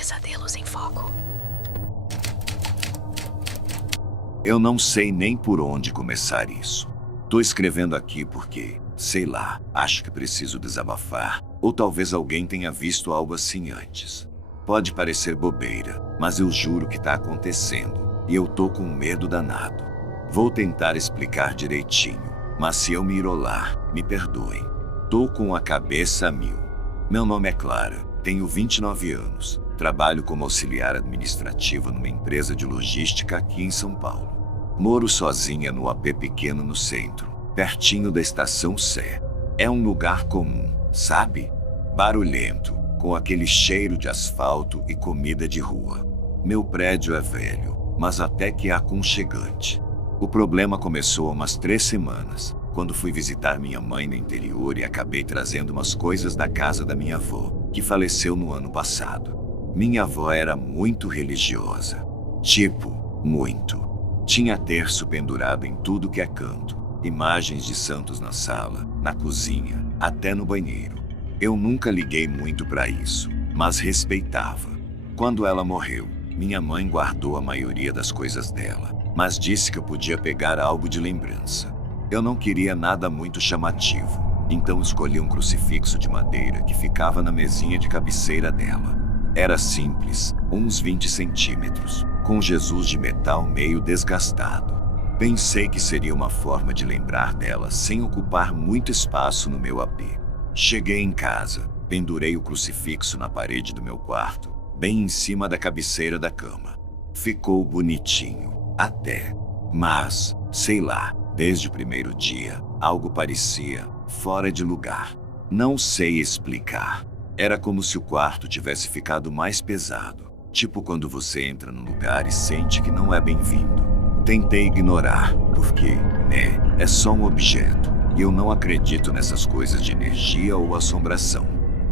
Pesadelos em Foco. Eu não sei nem por onde começar isso. Tô escrevendo aqui porque, sei lá, acho que preciso desabafar, ou talvez alguém tenha visto algo assim antes. Pode parecer bobeira, mas eu juro que tá acontecendo, e eu tô com um medo danado. Vou tentar explicar direitinho, mas se eu me enrolar, me perdoem. Tô com a cabeça a mil. Meu nome é Clara, tenho 29 anos, trabalho como auxiliar administrativa numa empresa de logística aqui em São Paulo. Moro sozinha no AP pequeno no centro, pertinho da estação Sé. É um lugar comum, sabe? Barulhento, com aquele cheiro de asfalto e comida de rua. Meu prédio é velho, mas até que é aconchegante. O problema começou há umas 3 semanas, quando fui visitar minha mãe no interior e acabei trazendo umas coisas da casa da minha avó, que faleceu no ano passado. Minha avó era muito religiosa. Tipo, muito. Tinha terço pendurado em tudo que é canto, imagens de santos na sala, na cozinha, até no banheiro. Eu nunca liguei muito para isso, mas respeitava. Quando ela morreu, minha mãe guardou a maioria das coisas dela, mas disse que eu podia pegar algo de lembrança. Eu não queria nada muito chamativo, então escolhi um crucifixo de madeira que ficava na mesinha de cabeceira dela. Era simples, uns 20 centímetros, com Jesus de metal meio desgastado. Pensei que seria uma forma de lembrar dela sem ocupar muito espaço no meu AP. Cheguei em casa, pendurei o crucifixo na parede do meu quarto, bem em cima da cabeceira da cama. Ficou bonitinho, até. Mas, sei lá, desde o primeiro dia, algo parecia fora de lugar. Não sei explicar. Era como se o quarto tivesse ficado mais pesado. Tipo quando você entra num lugar e sente que não é bem-vindo. Tentei ignorar, porque, né, é só um objeto. E eu não acredito nessas coisas de energia ou assombração.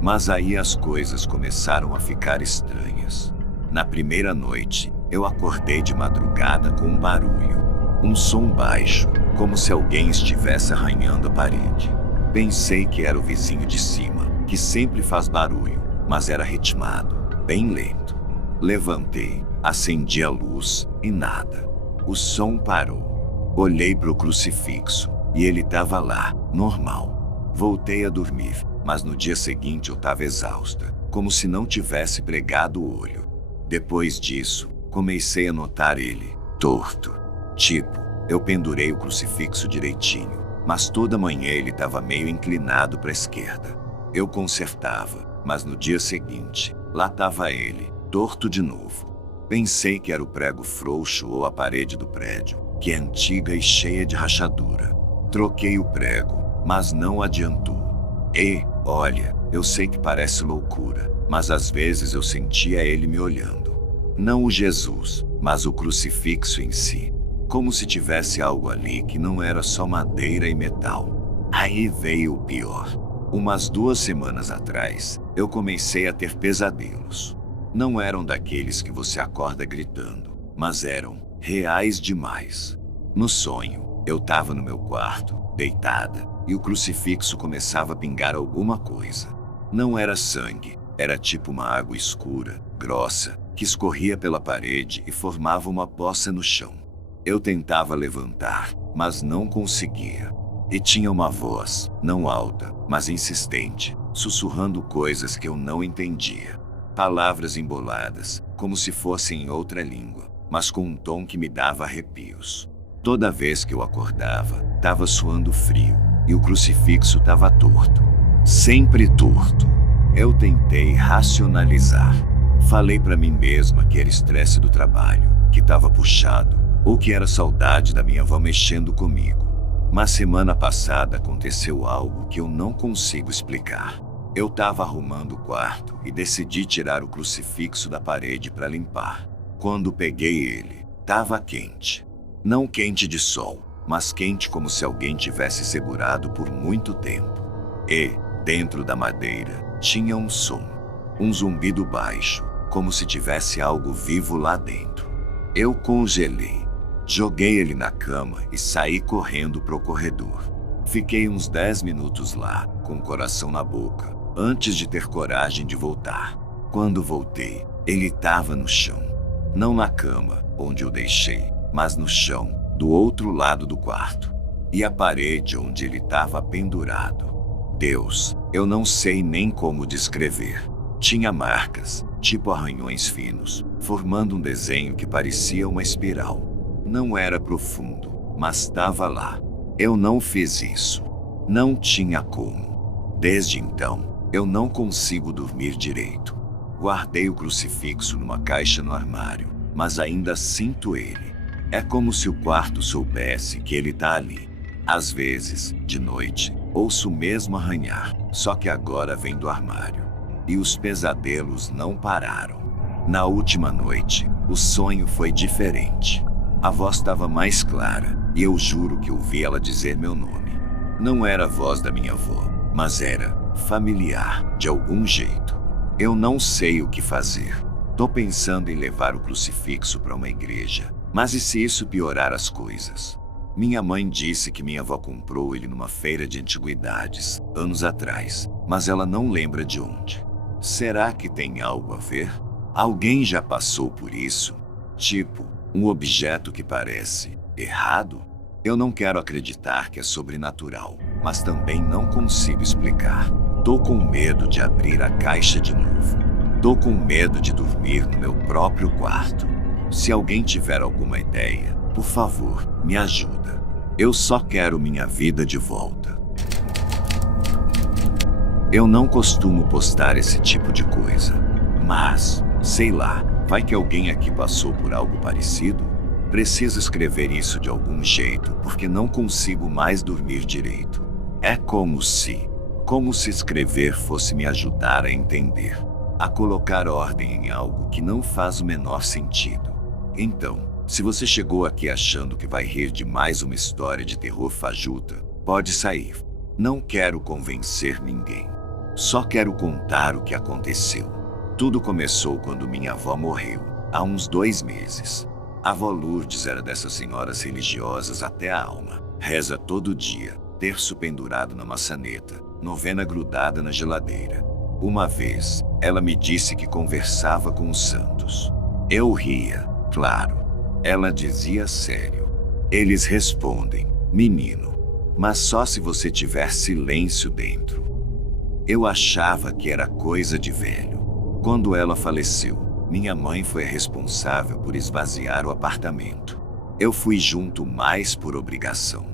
Mas aí as coisas começaram a ficar estranhas. Na primeira noite, eu acordei de madrugada com um barulho. Um som baixo, como se alguém estivesse arranhando a parede. Pensei que era o vizinho de cima, que sempre faz barulho, mas era ritmado, bem lento. Levantei, acendi a luz e nada. O som parou. Olhei para o crucifixo e ele estava lá, normal. Voltei a dormir, mas no dia seguinte eu estava exausta, como se não tivesse pregado o olho. Depois disso, comecei a notar ele torto. Tipo, eu pendurei o crucifixo direitinho, mas toda manhã ele estava meio inclinado para a esquerda. Eu consertava, mas no dia seguinte, lá estava ele, torto de novo. Pensei que era o prego frouxo ou a parede do prédio, que é antiga e cheia de rachadura. Troquei o prego, mas não adiantou. E, olha, eu sei que parece loucura, mas às vezes eu sentia ele me olhando. Não o Jesus, mas o crucifixo em si. Como se tivesse algo ali que não era só madeira e metal. Aí veio o pior. Umas 2 semanas atrás, eu comecei a ter pesadelos. Não eram daqueles que você acorda gritando, mas eram reais demais. No sonho, eu estava no meu quarto, deitada, e o crucifixo começava a pingar alguma coisa. Não era sangue, era tipo uma água escura, grossa, que escorria pela parede e formava uma poça no chão. Eu tentava levantar, mas não conseguia. E tinha uma voz, não alta, mas insistente, sussurrando coisas que eu não entendia. Palavras emboladas, como se fossem em outra língua, mas com um tom que me dava arrepios. Toda vez que eu acordava, estava suando frio, e o crucifixo estava torto. Sempre torto. Eu tentei racionalizar. Falei para mim mesma que era estresse do trabalho, que estava puxado, ou que era saudade da minha avó mexendo comigo. Mas semana passada aconteceu algo que eu não consigo explicar. Eu estava arrumando o quarto e decidi tirar o crucifixo da parede para limpar. Quando peguei ele, estava quente. Não quente de sol, mas quente como se alguém tivesse segurado por muito tempo. E, dentro da madeira, tinha um som. Um zumbido baixo, como se tivesse algo vivo lá dentro. Eu congelei. Joguei ele na cama e saí correndo pro corredor. Fiquei uns 10 minutos lá, com o coração na boca, antes de ter coragem de voltar. Quando voltei, Ele estava no chão. Não na cama, onde eu deixei, mas no chão, do outro lado do quarto. E a parede onde ele estava pendurado. Deus, eu não sei nem como descrever. Tinha marcas, tipo arranhões finos, formando um desenho que parecia uma espiral. Não era profundo, mas estava lá. Eu não fiz isso. Não tinha como. Desde então, eu não consigo dormir direito. Guardei o crucifixo numa caixa no armário, mas ainda sinto ele. É como se o quarto soubesse que ele está ali. Às vezes, de noite, ouço mesmo arranhar, só que agora vem do armário. E os pesadelos não pararam. Na última noite, o sonho foi diferente. A voz estava mais clara, e eu juro que ouvi ela dizer meu nome. Não era a voz da minha avó, mas era familiar, de algum jeito. Eu não sei o que fazer. Tô pensando em levar o crucifixo para uma igreja, mas e se isso piorar as coisas? Minha mãe disse que minha avó comprou ele numa feira de antiguidades, anos atrás, mas ela não lembra de onde. Será que tem algo a ver? Alguém já passou por isso? Tipo, um objeto que parece errado? Eu não quero acreditar que é sobrenatural, mas também não consigo explicar. Tô com medo de abrir a caixa de novo. Tô com medo de dormir no meu próprio quarto. Se alguém tiver alguma ideia, por favor, me ajuda. Eu só quero minha vida de volta. Eu não costumo postar esse tipo de coisa, mas, sei lá, vai que alguém aqui passou por algo parecido? Preciso escrever isso de algum jeito porque não consigo mais dormir direito. É como se escrever fosse me ajudar a entender, a colocar ordem em algo que não faz o menor sentido. Então, se você chegou aqui achando que vai rir de mais uma história de terror fajuta, pode sair. Não quero convencer ninguém. Só quero contar o que aconteceu. Tudo começou quando minha avó morreu, há uns 2 meses. A avó Lourdes era dessas senhoras religiosas até a alma. Reza todo dia, terço pendurado na maçaneta, novena grudada na geladeira. Uma vez, ela me disse que conversava com os santos. Eu ria, claro. Ela dizia sério. Eles respondem, menino, mas só se você tiver silêncio dentro. Eu achava que era coisa de velho. Quando ela faleceu, minha mãe foi a responsável por esvaziar o apartamento. Eu fui junto mais por obrigação.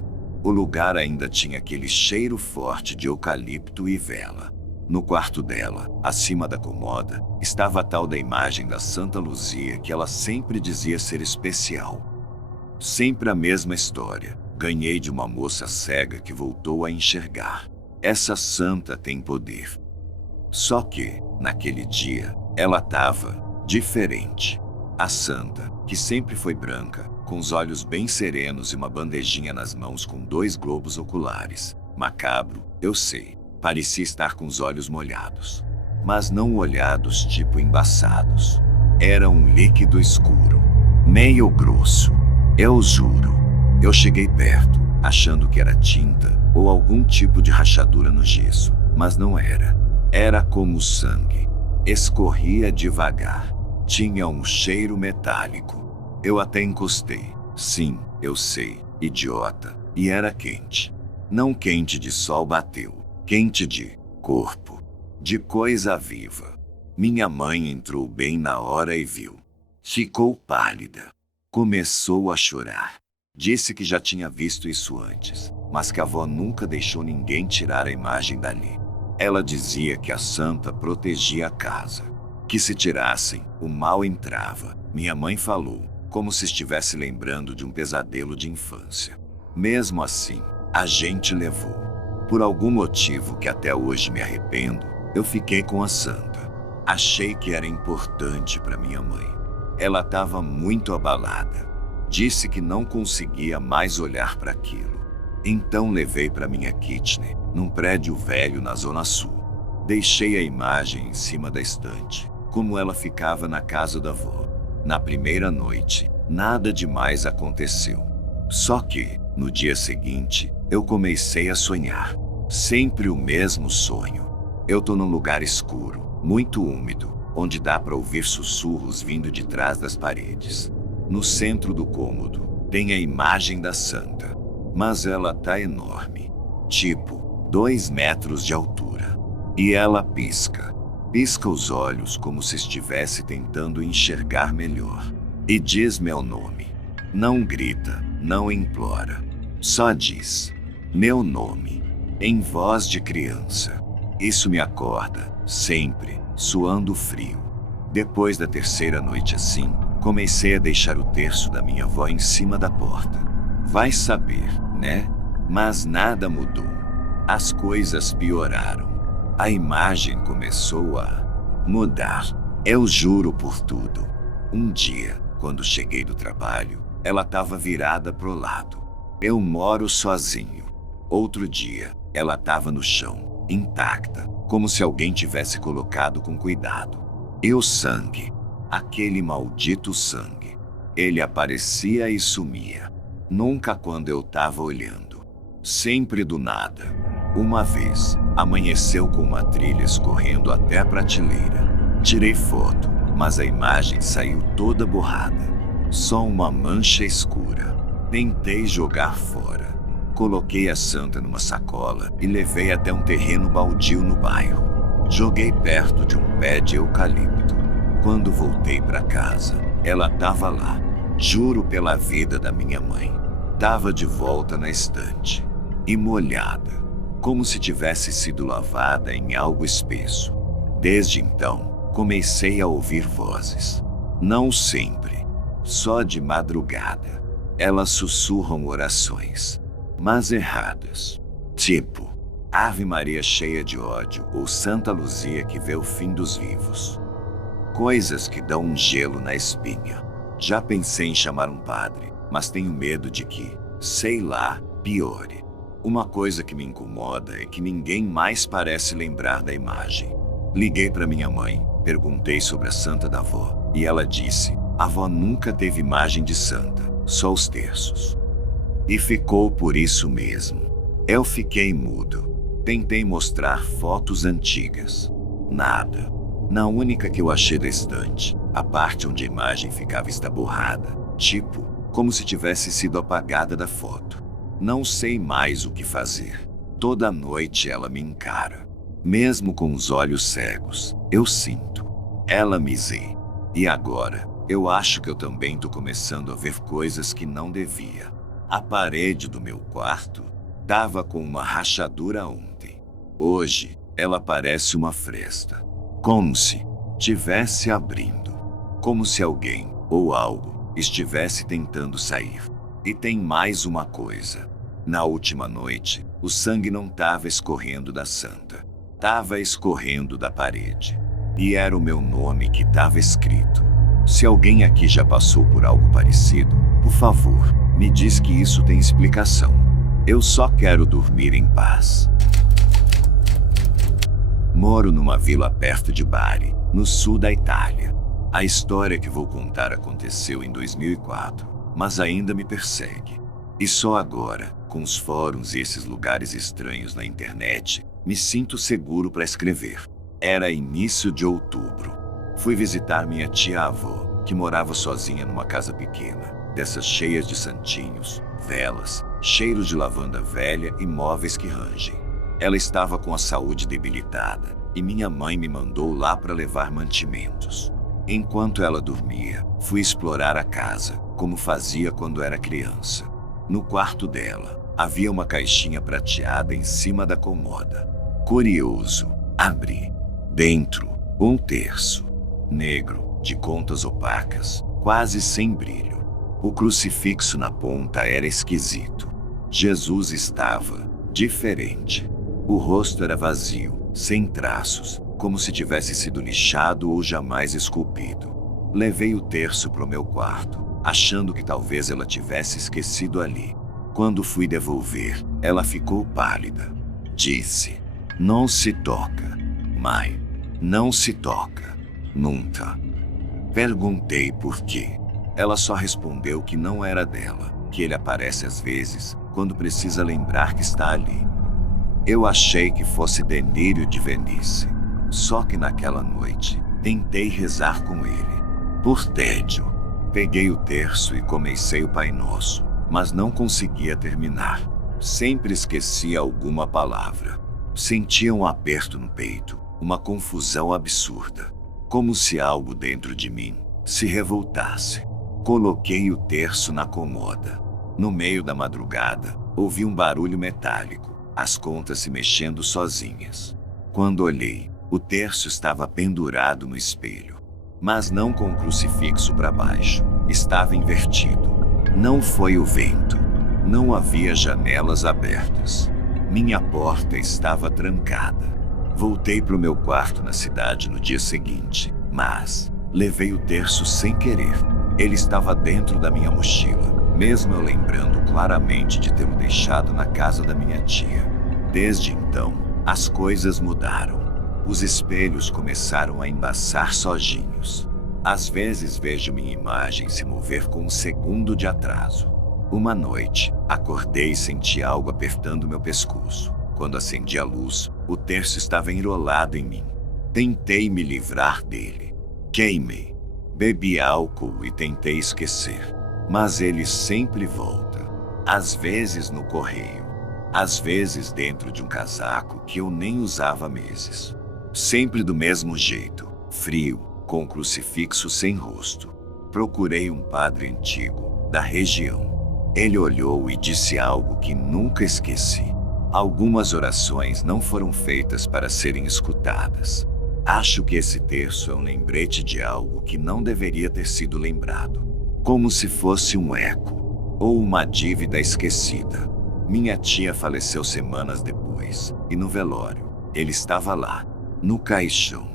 O lugar ainda tinha aquele cheiro forte de eucalipto e vela. No quarto dela, acima da comoda, estava a tal da imagem da Santa Luzia que ela sempre dizia ser especial. Sempre a mesma história. Ganhei de uma moça cega que voltou a enxergar. Essa santa tem poder. Só que, naquele dia, ela estava diferente. A santa, que sempre foi branca, com os olhos bem serenos e uma bandejinha nas mãos com 2 globos oculares. Macabro, eu sei. Parecia estar com os olhos molhados. Mas não molhados tipo embaçados. Era um líquido escuro. Meio grosso. Eu juro. Eu cheguei perto, achando que era tinta ou algum tipo de rachadura no gesso. Mas não era. Era como sangue. Escorria devagar. Tinha um cheiro metálico. Eu até encostei. Sim, eu sei, idiota. E era quente. Não quente de sol bateu. Quente de corpo. De coisa viva. Minha mãe entrou bem na hora e viu. Ficou pálida. Começou a chorar. Disse que já tinha visto isso antes, mas que a avó nunca deixou ninguém tirar a imagem dali. Ela dizia que a santa protegia a casa. Que se tirassem, o mal entrava. Minha mãe falou, como se estivesse lembrando de um pesadelo de infância. Mesmo assim, a gente levou. Por algum motivo que até hoje me arrependo, eu fiquei com a santa. Achei que era importante para minha mãe. Ela estava muito abalada. Disse que não conseguia mais olhar para aquilo. Então levei para minha kitchen, num prédio velho na Zona Sul. Deixei a imagem em cima da estante, como ela ficava na casa da avó. Na primeira noite, nada demais aconteceu. Só que, no dia seguinte, eu comecei a sonhar. Sempre o mesmo sonho. Eu tô num lugar escuro, muito úmido, onde dá para ouvir sussurros vindo de trás das paredes. No centro do cômodo, tem a imagem da santa, mas ela tá enorme, tipo 2 metros de altura. E ela pisca os olhos como se estivesse tentando enxergar melhor. E diz meu nome. Não grita, não implora. Só diz meu nome, em voz de criança. Isso me acorda, sempre, suando frio. Depois da terceira noite assim, comecei a deixar o terço da minha avó em cima da porta. Vai saber, né? Mas nada mudou. As coisas pioraram. A imagem começou a mudar. Eu juro por tudo. Um dia, quando cheguei do trabalho, ela estava virada pro lado. Eu moro sozinho. Outro dia, ela estava no chão, intacta, como se alguém tivesse colocado com cuidado. E o sangue, aquele maldito sangue, ele aparecia e sumia. Nunca quando eu estava olhando. Sempre do nada. Uma vez, amanheceu com uma trilha escorrendo até a prateleira. Tirei foto, mas a imagem saiu toda borrada. Só uma mancha escura. Tentei jogar fora. Coloquei a santa numa sacola e levei até um terreno baldio no bairro. Joguei perto de um pé de eucalipto. Quando voltei para casa, ela estava lá. Juro pela vida da minha mãe. Tava de volta na estante. E molhada, como se tivesse sido lavada em algo espesso. Desde então, comecei a ouvir vozes. Não sempre. Só de madrugada. Elas sussurram orações, mas erradas. Tipo, Ave Maria cheia de ódio ou Santa Luzia que vê o fim dos vivos. Coisas que dão um gelo na espinha. Já pensei em chamar um padre, mas tenho medo de que, sei lá, piore. Uma coisa que me incomoda é que ninguém mais parece lembrar da imagem. Liguei para minha mãe, perguntei sobre a santa da avó, e ela disse: a avó nunca teve imagem de santa, só os terços. E ficou por isso mesmo. Eu fiquei mudo. Tentei mostrar fotos antigas. Nada. Na única que eu achei da estante, a parte onde a imagem ficava está borrada, tipo, como se tivesse sido apagada da foto. Não sei mais o que fazer. Toda noite ela me encara. Mesmo com os olhos cegos, eu sinto. Ela me vê. E agora, eu acho que eu também tô começando a ver coisas que não devia. A parede do meu quarto tava com uma rachadura ontem. Hoje, ela parece uma fresta. Como se tivesse abrindo. Como se alguém, ou algo, estivesse tentando sair. E tem mais uma coisa. Na última noite, o sangue não tava escorrendo da santa. Tava escorrendo da parede. E era o meu nome que tava escrito. Se alguém aqui já passou por algo parecido, por favor, me diz que isso tem explicação. Eu só quero dormir em paz. Moro numa vila perto de Bari, no sul da Itália. A história que vou contar aconteceu em 2004, mas ainda me persegue. E só agora, com os fóruns e esses lugares estranhos na internet, me sinto seguro para escrever. Era início de outubro. Fui visitar minha tia-avó, que morava sozinha numa casa pequena, dessas cheias de santinhos, velas, cheiros de lavanda velha e móveis que rangem. Ela estava com a saúde debilitada, e minha mãe me mandou lá para levar mantimentos. Enquanto ela dormia, fui explorar a casa, como fazia quando era criança. No quarto dela, havia uma caixinha prateada em cima da cômoda. Curioso, abri. Dentro, um terço, negro, de contas opacas, quase sem brilho. O crucifixo na ponta era esquisito. Jesus estava diferente. O rosto era vazio, sem traços, como se tivesse sido lixado ou jamais esculpido. Levei o terço para o meu quarto, achando que talvez ela tivesse esquecido ali. Quando fui devolver, ela ficou pálida. Disse: não se toca, mãe. Não se toca. Nunca. Perguntei por quê. Ela só respondeu que não era dela, que ele aparece às vezes, quando precisa lembrar que está ali. Eu achei que fosse delírio de velhice. Só que naquela noite, Tentei rezar com ele. Por tédio, peguei o terço e comecei o Pai Nosso, mas não conseguia terminar. Sempre esquecia alguma palavra. Sentia um aperto no peito, uma confusão absurda, como se algo dentro de mim se revoltasse. Coloquei o terço na cômoda. No meio da madrugada, ouvi um barulho metálico, as contas se mexendo sozinhas. Quando olhei, o terço estava pendurado no espelho, mas não com o crucifixo para baixo, estava invertido. Não foi o vento, não havia janelas abertas. Minha porta estava trancada. Voltei para o meu quarto na cidade no dia seguinte, mas levei o terço sem querer. Ele estava dentro da minha mochila, mesmo eu lembrando claramente de tê-lo deixado na casa da minha tia. Desde então, as coisas mudaram. Os espelhos começaram a embaçar sozinhos. Às vezes vejo minha imagem se mover com um segundo de atraso. Uma noite, acordei e senti algo apertando meu pescoço. Quando acendi a luz, o terço estava enrolado em mim. Tentei me livrar dele. Queimei. Bebi álcool e tentei esquecer. Mas ele sempre volta. Às vezes no correio. Às vezes dentro de um casaco que eu nem usava há meses. Sempre do mesmo jeito, frio, com o crucifixo sem rosto. Procurei um padre antigo, da região. Ele olhou e disse algo que nunca esqueci. Algumas orações não foram feitas para serem escutadas. Acho que esse terço é um lembrete de algo que não deveria ter sido lembrado. Como se fosse um eco, ou uma dívida esquecida. Minha tia faleceu semanas depois, e no velório, ele estava lá, no caixão,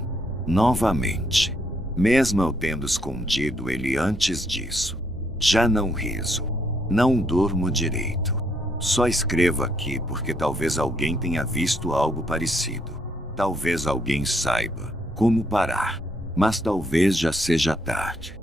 novamente. Mesmo eu tendo escondido ele antes disso. Já não rezo, não durmo direito. Só escrevo aqui porque talvez alguém tenha visto algo parecido. Talvez alguém saiba como parar, mas talvez já seja tarde.